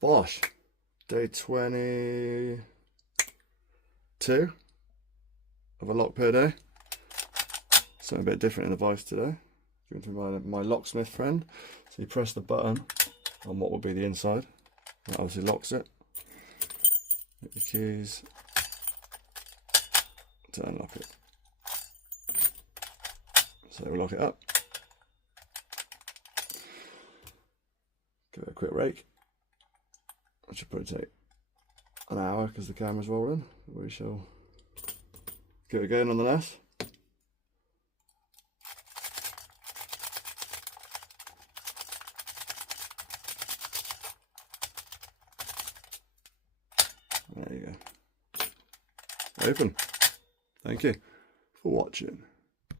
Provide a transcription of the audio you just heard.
Bosh, day 22 of a lock per day. Something a bit different in the vise today. Going to my locksmith friend. So you press the button on what will be the inside. That obviously locks it. Get the keys to unlock it. So we'll lock it up. Give it a quick rake, which will probably take an hour because the camera's rolling. We shall give it a go nonetheless. There you go. Open. Thank you for watching.